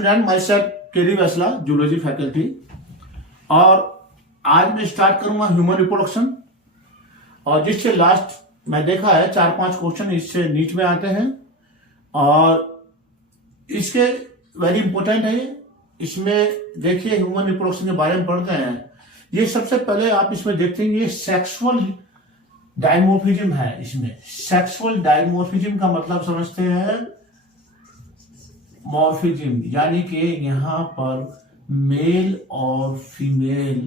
And myself केरी वैसला, zoology faculty. और आज मैं स्टार्ट करूंगा ह्यूमन रिप्रोडक्शन, और जिससे लास्ट मैं देखा है 4-5 क्वेश्चन इससे नीट में आते हैं और इसके वेरी इंपॉर्टेंट है। इसमें देखिए ह्यूमन रिप्रोडक्शन के बारे में पढ़ते हैं। ये सबसे पहले आप इसमें देखते हैं ये सेक्सुअल डायमोर्फिज्म है। इसमें सेक्सुअल डायमोर्फिज्म का मतलब समझते हैं मॉर्फिज्म, यानी कि यहाँ पर मेल और फीमेल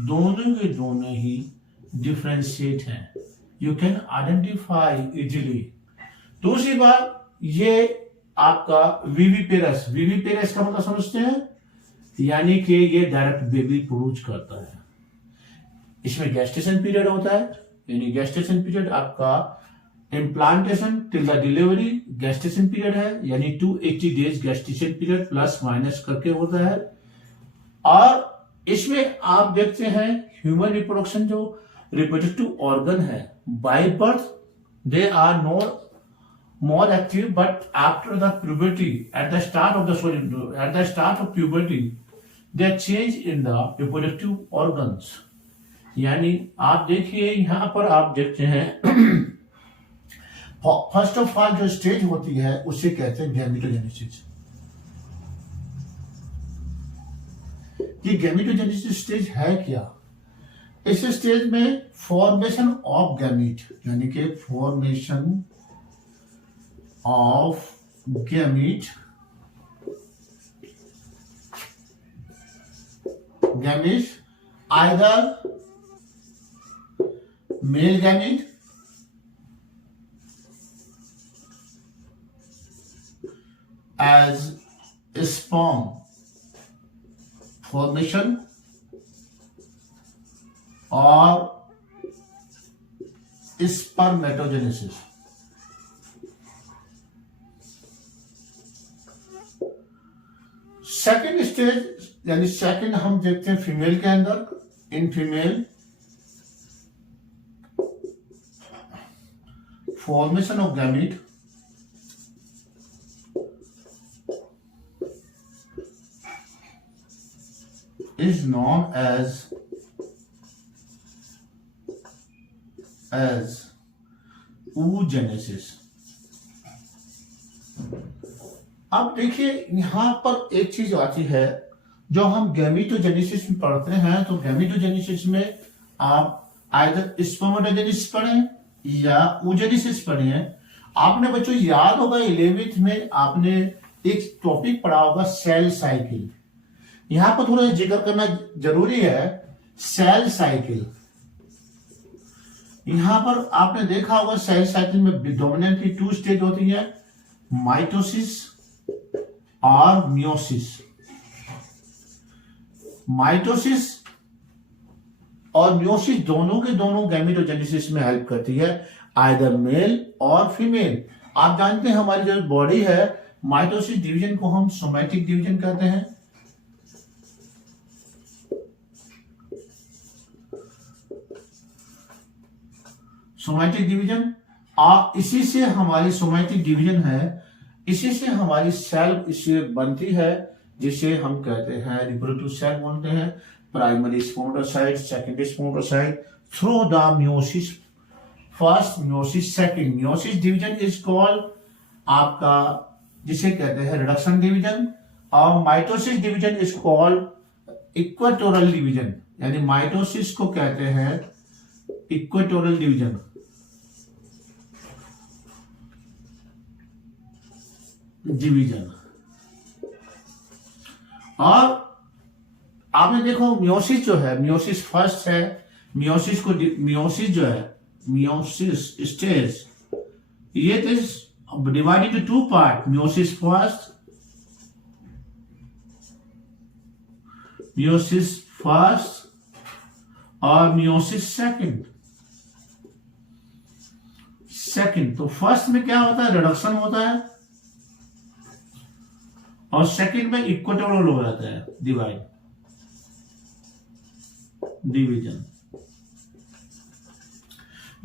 दोनों के दोनों ही डिफ्रेंशिएट हैं। You can identify easily. दूसरी बात, ये आपका विविपेरस, विविपेरस का मतलब समझते हैं, यानी कि ये डायरेक्ट बेबी प्रोड्यूस करता है। इसमें गेस्टेशन पीरियड होता है, यानी गेस्टेशन पीरियड आपका implantation till the delivery gestation period है, यानी 280 days gestation period plus minus करके होता है। और इसमें आप देखते हैं ह्यूमन रिप्रोडक्शन जो रिप्रोडक्टिव ऑर्गन है, by birth they are not more active, but after the puberty, at the start of puberty, they change in the reproductive organs। यानी आप देखिए यहाँ पर आप देखते हैं फर्स्ट ऑफ ऑल जो स्टेज होती है उसे कहते हैं गैमेटोजेनेसिस। ये गैमेटोजेनेसिस स्टेज है क्या? इस स्टेज में फॉर्मेशन ऑफ गैमीट, यानी कि formation of gamete either male gamete as sperm formation or spermatogenesis। Second stage यानी सेकेंड हम देखते हैं फीमेल के अंदर। In female formation of gamete is known as oogenesis। अब देखिए यहां पर एक चीज आती है जो हम गैमेटोजेनेसिस में पढ़ते हैं। तो गैमेटोजेनेसिस में आप आइदर स्पर्मेटोजेनेसिस पढ़ें या oogenesis पढ़ें। आपने बच्चों याद होगा 11th में आपने एक टॉपिक पढ़ा होगा सेल साइकिल। यहां पर थोड़ा जिक्र करना जरूरी है सेल साइकिल। यहां पर आपने देखा होगा सेल साइकिल में डोमिनेंटली 2 स्टेज होती है, माइटोसिस और मियोसिस। माइटोसिस और मियोसिस दोनों के दोनों गैमेटोजेनेसिस में हेल्प करती है, आइदर मेल और फीमेल। आप जानते हैं हमारी जो बॉडी है, माइटोसिस डिवीजन को हम सोमैटिक डिवीजन कहते हैं। सोमैटिक डिवीजन, और इसी से हमारी सोमैटिक डिवीजन है, इसी से हमारी सेल इससे बनती है, जिसे हम कहते हैं रिप्रोडक्टिव सेल बोलते हैं। Primary spermatocyte, secondary spermatocyte through the meiosis first, meiosis second. Meiosis division is called आपका जिसे कहते हैं रिडक्शन डिवीजन, और mitosis division is called equatorial division. यानी माइटोसिस को कहते हैं इक्वेटोरल डिवीजन। और आपने देखो मियोसिस जो है, मियोसिस फर्स्ट है। मियोसिस को मियोसिस जो है, मियोसिस स्टेज ये divided into 2 part, meiosis first और मियोसिस सेकंड। तो फर्स्ट में क्या होता है, रिडक्शन होता है, और सेकंड में इक्वेटोरल हो जाता है, डिवीजन।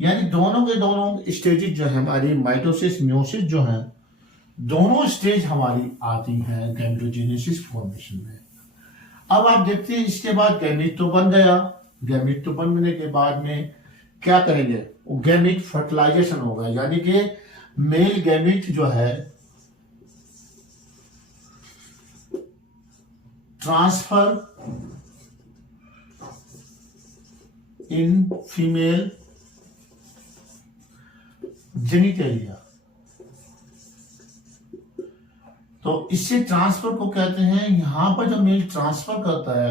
यानी दोनों के दोनों स्टेजेस जो है हमारी माइटोसिस मियोसिस जो है दोनों स्टेज हमारी आती हैं गैमेटोजेनेसिस फॉर्मेशन में। अब आप देखते हैं इसके बाद गैमेट तो बन गया, गैमेट तो बनने के बाद में क्या करेंगे, गैमेट फर्टिलाइजेशन होगा, यानी कि मेल गैमेट जो है ट्रांसफर इन फीमेल जेनिटेलिया। तो इससे ट्रांसफर को कहते हैं, यहां पर जब मेल ट्रांसफर करता है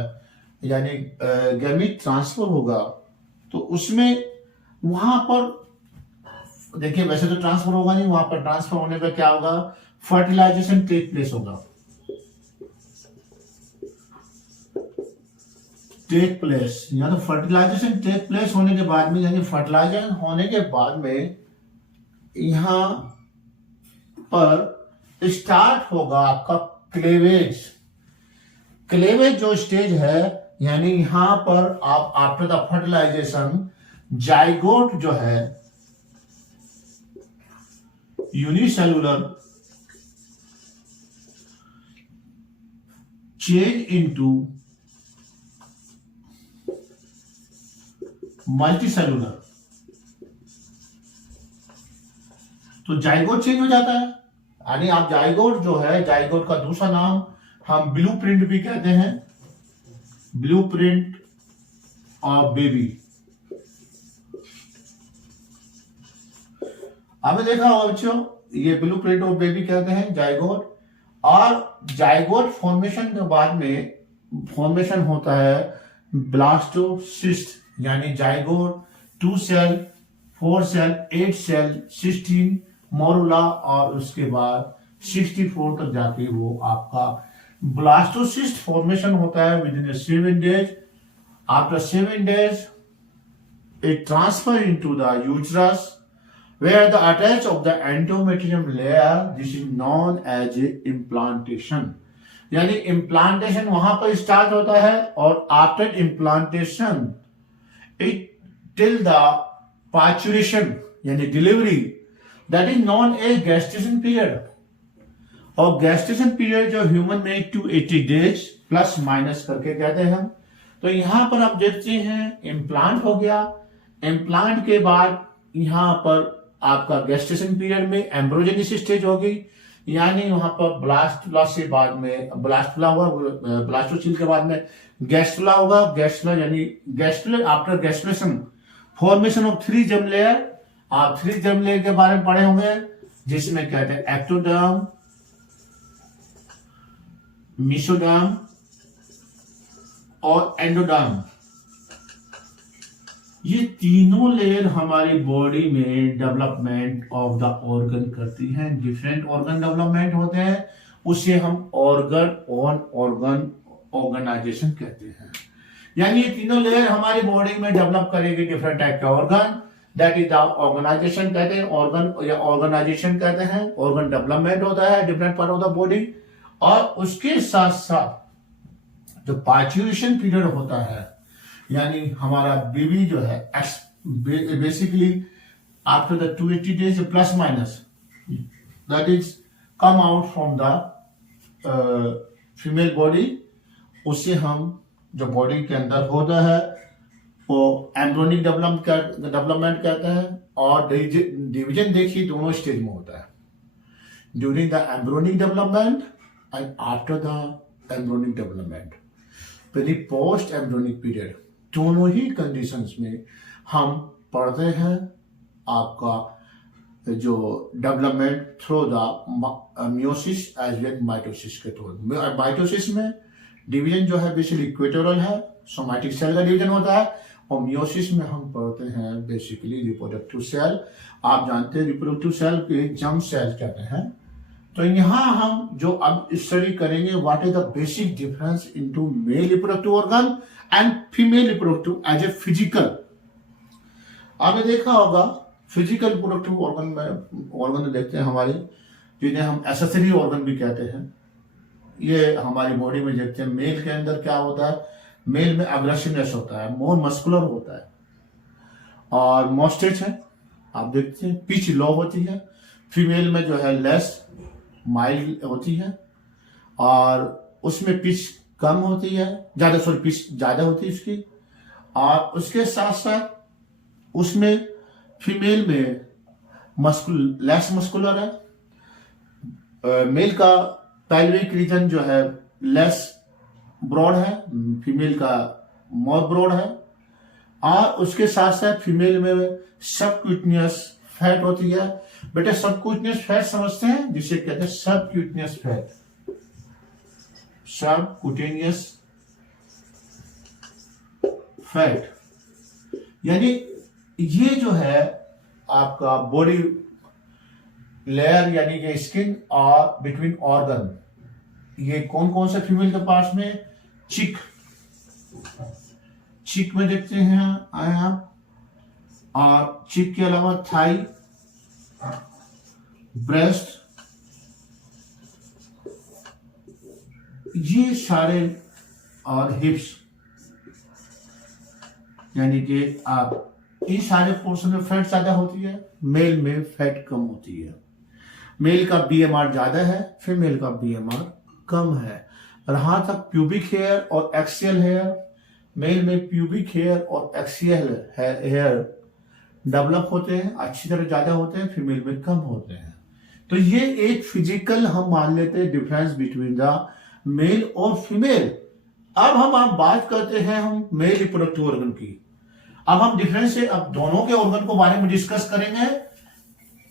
यानी गैमेट ट्रांसफर होगा तो उसमें वहां पर देखिए वैसे तो ट्रांसफर होगा नहीं, वहां पर ट्रांसफर होने पर क्या होगा, फर्टिलाइजेशन टेक प्लेस होगा, टेक प्लेस या तो फर्टिलाइजेशन टेक प्लेस होने के बाद में, यानी फर्टिलाइजेशन होने के बाद में यहां पर स्टार्ट होगा आपका क्लेवेज। क्लेवेज जो स्टेज है, यानी यहां पर आप आफ्टर द फर्टिलाइजेशन जाइगोट जो है यूनिसेलुलर चेंज इनटू मल्टीसेलुलर, तो जाइगोट चेंज हो जाता है। यानी आप जाइगोट जो है, जाइगोट का दूसरा नाम हम ब्लूप्रिंट भी कहते हैं, ब्लूप्रिंट ऑफ बेबी। आपने देखा होगा बच्चों, ये ब्लूप्रिंट ऑफ बेबी कहते हैं जाइगोट। और जाइगोट फॉर्मेशन के बाद में फॉर्मेशन होता है ब्लास्टोसिस्ट, यानी zygote 2 cell 4 cell 8 cell 16 morula और उसके बाद 64 तक जाके वो आपका ब्लास्टोसिस्ट फॉर्मेशन होता है with in 7 days. After 7 days it transfer into the uterus where the attach of the endometrium layer, this is known as implantation। यानी इम्प्लांटेशन वहां पर स्टार्ट होता है और after implantation it till the parturition यानी delivery, that is known as gestation period. और gestation period जो human में 280 डेज प्लस माइनस करके कहते हैं हम। तो यहां पर आप देखते हैं इम्प्लांट हो गया, इम्प्लांट के बाद यहां पर आपका गैस्टेशन पीरियड में एम्ब्रोजेनिस स्टेज हो गई, यानी वहां पर ब्लास्टुला से बाद में ब्लास्टुला हुआ, ब्लास्टोसिल के बाद में गैस्टुला होगा। गैस्टुला यानी gastrular after gastrulation formation of 3 germ layer. आप 3 जर्म लेयर के बारे में पढ़े होंगे, जिसमें कहते हैं एक्टोडर्म, मेसोडर्म और एंडोडर्म। ये तीनों लेयर हमारी बॉडी में डेवलपमेंट ऑफ द ऑर्गन करती हैं। डिफरेंट ऑर्गन डेवलपमेंट होते हैं, उसे हम ऑर्गन ऑन ऑर्गन ऑर्गेनाइजेशन कहते हैं। यानी ये तीनों लेयर हमारी बॉडी में डेवलप करेगी डिफरेंट टाइप का organ, that is the organization कहते हैं, ऑर्गन या ऑर्गेनाइजेशन कहते हैं। ऑर्गन डेवलपमेंट होता है different part of the body. और उसके साथ साथ जो पार्चुरेशन पीरियड होता है, यानी हमारा बेबी जो है basically after the 280 days plus minus that is come out from the female body, उससे हम जो बॉडी के अंदर होता है वो एम्ब्रोनिक डेवलपमेंट कहते हैं। और डिवीजन देखिए दोनों स्टेज में होता है, during the embryonic development and after the embryonic development, यानी पोस्ट एम्ब्रोनिक पीरियड। दोनों ही कंडीशंस में हम पढ़ते हैं आपका जो development through the meiosis as well mitosis के थ्रू। माइटोसिस में डिवीजन जो है बेसिकली इक्वेटोरल है, सोमैटिक सेल का डिवीजन होता है। और मियोसिस में हम पढ़ते हैं बेसिकली रिप्रोडक्टिव सेल। आप जानते हैं रिप्रोडक्टिव सेल के जर्म सेल कहते हैं। तो यहाँ हम जो अब स्टडी करेंगे what is the basic difference into male reproductive organ and female reproductive as a physical. आपने देखा होगा फिजिकल रिप्रोडक्टिव ऑर्गन में ऑर्गन देखते हैं हमारे, जिन्हें हम एक्सेसरी ऑर्गन भी कहते हैं। ये हमारी बॉडी में देखते हैं मेल के अंदर क्या होता है, मेल में अग्रेसिवनेस होता है, मोर मस्कुलर होता है और मोस्टेज है। आप देखते हैं पिच लो होती है, फीमेल में जो है लेस माइल्ड होती है और उसमें पिच कम होती है, पिच ज़्यादा होती है उसकी। और उसके साथ साथ उसमें फीमेल में लेस मस्कुलर है। मेल का पेल्विक रीजन जो है लेस ब्रॉड है, फीमेल का मोर ब्रॉड है। और उसके साथ साथ फीमेल में सबक्यूटेनियस फैट होती है। बेटा सबक्यूटेनियस फैट समझते हैं, जिसे कहते हैं सबक्यूटेनियस फैट, सबक्यूटेनियस फैट यानी ये जो है आपका बॉडी लेयर यानी कि स्किन और बिटवीन ऑर्गन, ये कौन कौन से फीमेल के पास में, चिक में देखते हैं आए आप, और चिक के अलावा थाई, ब्रेस्ट, ये सारे, और हिप्स, यानी कि आप इन सारे पोर्शन में फैट ज्यादा होती है, मेल में फैट कम होती है। मेल का बीएमआर ज्यादा है, फीमेल का बीएमआर कम है। रहा तक प्यूबिक हेयर और एक्सियल हेयर, मेल में प्यूबिक हेयर और एक्सियल हेयर डेवलप होते हैं, अच्छी तरह ज्यादा होते हैं, फीमेल में कम होते हैं। तो ये एक फिजिकल हम मान लेते हैं डिफरेंस बिटवीन द मेल और फीमेल। अब हम बात करते हैं हम मेल रिप्रोडक्टिव ऑर्गन की। अब हम डिफरेंस से अब दोनों के ऑर्गन को बारे में डिस्कस करेंगे।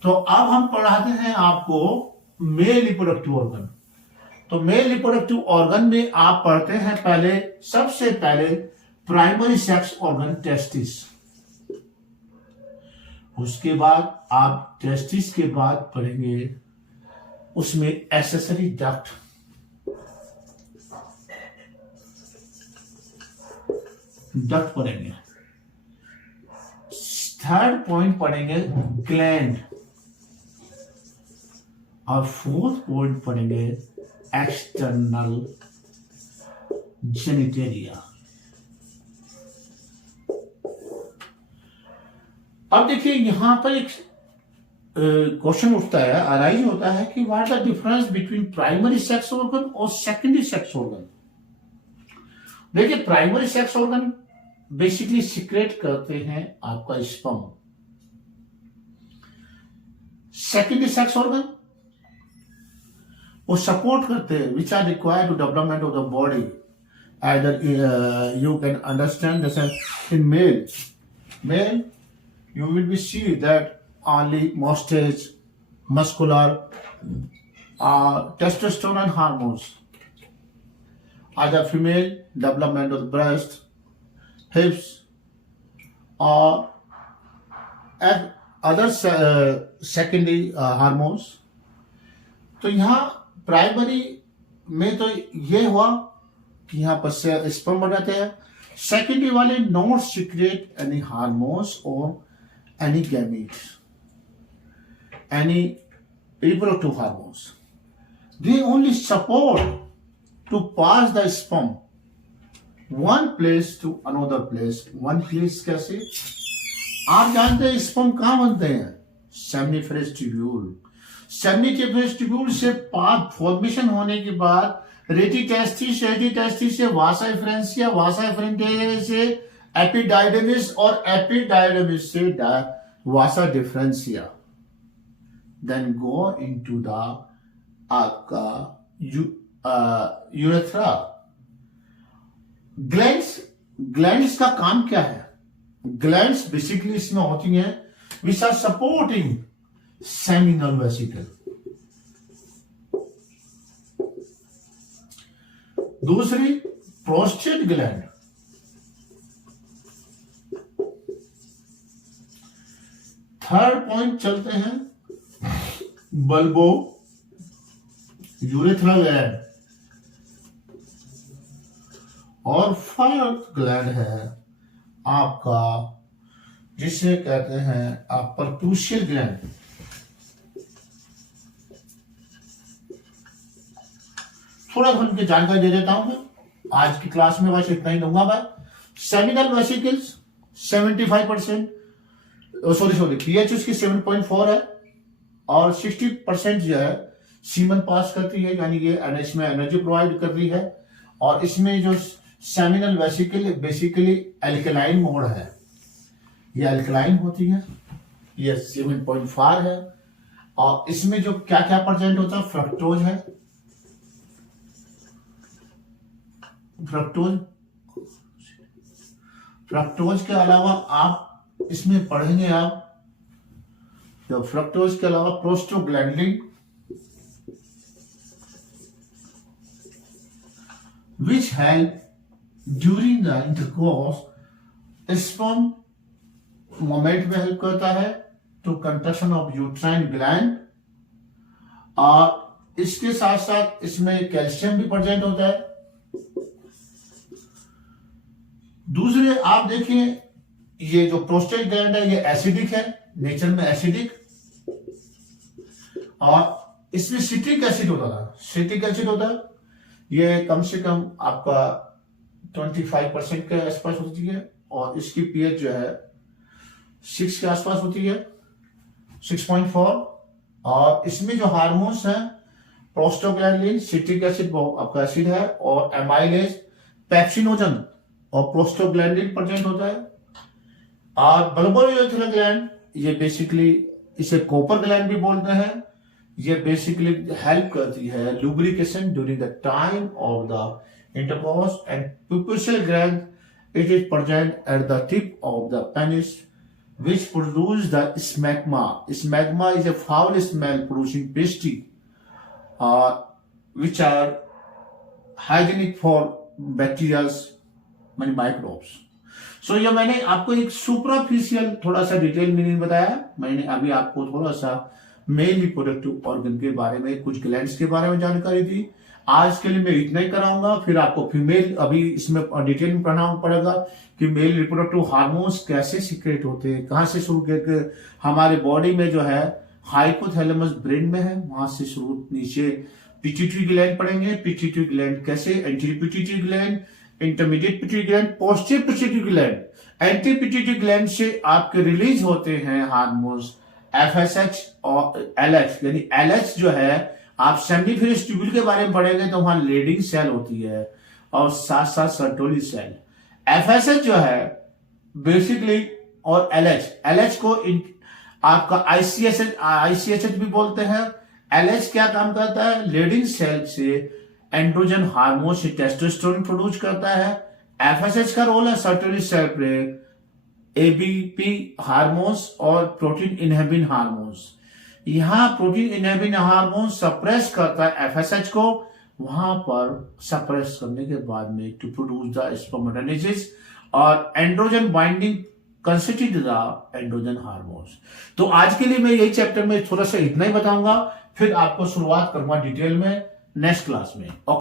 तो अब हम पढ़ाते हैं आपको मेल रिप्रोडक्टिव ऑर्गन। तो मेल रिप्रोडक्टिव ऑर्गन में आप पढ़ते हैं सबसे पहले प्राइमरी सेक्स ऑर्गन टेस्टिस। उसके बाद आप टेस्टिस के बाद पढ़ेंगे उसमें एक्सेसरी डक्ट, पढ़ेंगे। थर्ड पॉइंट पढ़ेंगे ग्लैंड, और फोर्थ पॉइंट पढ़ेंगे एक्सटर्नल जेनिटेरिया। अब देखिए यहां पर एक क्वेश्चन उठता है, अराइज होता है कि what the difference between primary sex organ और सेकेंडरी सेक्स ऑर्गन। देखिए primary sex organ basically secrete करते हैं आपका स्पर्म। सेकेंडरी सेक्स ऑर्गन वो सपोर्ट करते हैं which are required to development of the body. Either you can understand जैसे in male you will be see that only mustage, muscular, testosterone hormones. Other female development of the breast, hips, or other secondary hormones. तो यहाँ primary में तो ये हुआ कि यहाँ पर स्पर्म बढ़ जाते हैं। सेकेंडरी वाले नॉट सीक्रेट एनी हार्मोन्स और any gametes, any reproductive hormones. They only support to pass the sperm one place to another place. One place कैसे? आप जानते हैं स्पर्म कहाँ बनते हैं? Seminiferous tubule. सेमिनिफरस ट्यूब्यूल से पाथ फॉर्मेशन होने के बाद रेटिटेस्टिस से वासा एफरेंसिया, वासा एफरेंटिया से एपिडाइडमिस, और एपिडाइडमिस से vasa deferentia, then go into the आपका यूरेथ्रा। ग्लैंड्स का काम क्या है? ग्लैंड्स बेसिकली इसमें होती हैं which are supporting seminal vesicle. दूसरी प्रोस्टेट ग्लैंड, थर्ड पॉइंट चलते हैं बल्बो यूरेथ्रल ग्लैंड, और फोर्थ ग्लैंड है आपका जिसे कहते हैं आप परक्यूशियल ग्लैंड। थोड़ा उनकी जानकारी दे देता हूं मैं आज की क्लास में, बस इतना ही दूंगा मैं। सेमिनल वेसिकल्स 75%, सॉरी पीएच उसकी 7.4 है, और 60% जो है सीमन पास करती है, यानी ये एनएच में एनर्जी प्रोवाइड कर रही है। और इसमें जो सेमिनल बेसिकली एल्कलाइन मोड है, ये अल्कलाइन होती है, ये 7.4 है। और इसमें जो क्या क्या प्रेजेंट होता है, फ्रक्टोज है, फ्रक्टोज के अलावा आप इसमें पढ़ेंगे आप तो फ्रक्टोज के अलावा prostaglandin, which help during the intercourse, sperm movement में हेल्प करता है to contraction of uterine gland. और इसके साथ साथ इसमें कैल्शियम भी प्रेजेंट होता है। दूसरे आप देखिए, ये जो प्रोस्टेट ग्लैंड है ये एसिडिक है, नेचर में एसिडिक, और इसमें सिट्रिक एसिड होता है। ये कम से कम आपका 25% के आसपास होती है, और इसकी पीएच जो है 6 के आसपास होती है, 6.4। और इसमें जो हार्मोन्स हैं, प्रोस्टोग्लैंडिन, सिट्रिक एसिड आपका एसिड है, और एमाइलेज, पेप्सिनोजन और प्रोस्टोग्लैंडिन प्रेजेंट होता है। और बल्बोरेथ्रल ग्लैंड, ये बेसिकली इसे कॉपर ग्लैंड भी बोलते हैं, ये बेसिकली हेल्प करती है lubrication during the time of the intercourse. And प्यूपिशल gland, it is present at the tip of the penis, which produce the smegma. Smegma is a foul smell producing pasty, which are hygienic for bacteria, many microbes. So ये मैंने आपको एक superficial थोड़ा सा detail meaning बताया। मैंने अभी आपको थोड़ा सा मेल रिप्रोडक्टिव ऑर्गन के बारे में, कुछ ग्लैंड्स के बारे में जानकारी दी। आज के लिए मैं इतना ही कराऊंगा, फिर आपको फीमेल अभी इसमें डिटेल में पढ़ना पड़ेगा कि मेल रिप्रोडक्टिव हार्मोन्स कैसे सीक्रेट होते हैं, कहां से शुरू करके हमारे बॉडी में जो है हाइपोथैलेमस ब्रेन में है, वहां से शुरू नीचे पिट्यूटरी ग्लैंड पढ़ेंगे। पिट्यूटरी ग्लैंड कैसे, anterior pituitary gland, intermediate pituitary gland, posterior pituitary gland. Anti pituitary gland से आपके रिलीज होते हैं हार्मोन्स एफएसएच और एलएच, यानी एलएच जो है, आप सेमिफेरस ट्यूब्यूल के बारे में पढ़ेंगे तो वहां लीडिंग सेल होती है, और साथ साथ सर्टोली सेल। एफएसएच जो है बेसिकली, और एलएच को आपका आईसीएचएच भी बोलते हैं। एलएच क्या काम करता है, लीडिंग सेल से एंड्रोजन हार्मोन से टेस्टोस्टेरोन प्रोड्यूस करता है। एफएसएच का रोल है सर्टोली सेल पे एबीपी हार्मोन्स और प्रोटीन इनहिबिन हार्मोन्स। यहां प्रोटीन इनहिबिन हार्मोन सप्रेस करता है एफएसएच को, वहां पर सप्रेस करने के बाद में टू प्रोड्यूस द स्पर्मेटोजेनेसिस और androgen binding constitute the androgen hormones. तो आज के लिए मैं यही चैप्टर में थोड़ा सा इतना ही बताऊंगा, फिर आपको शुरुआत करूंगा डिटेल में नेक्स्ट क्लास में।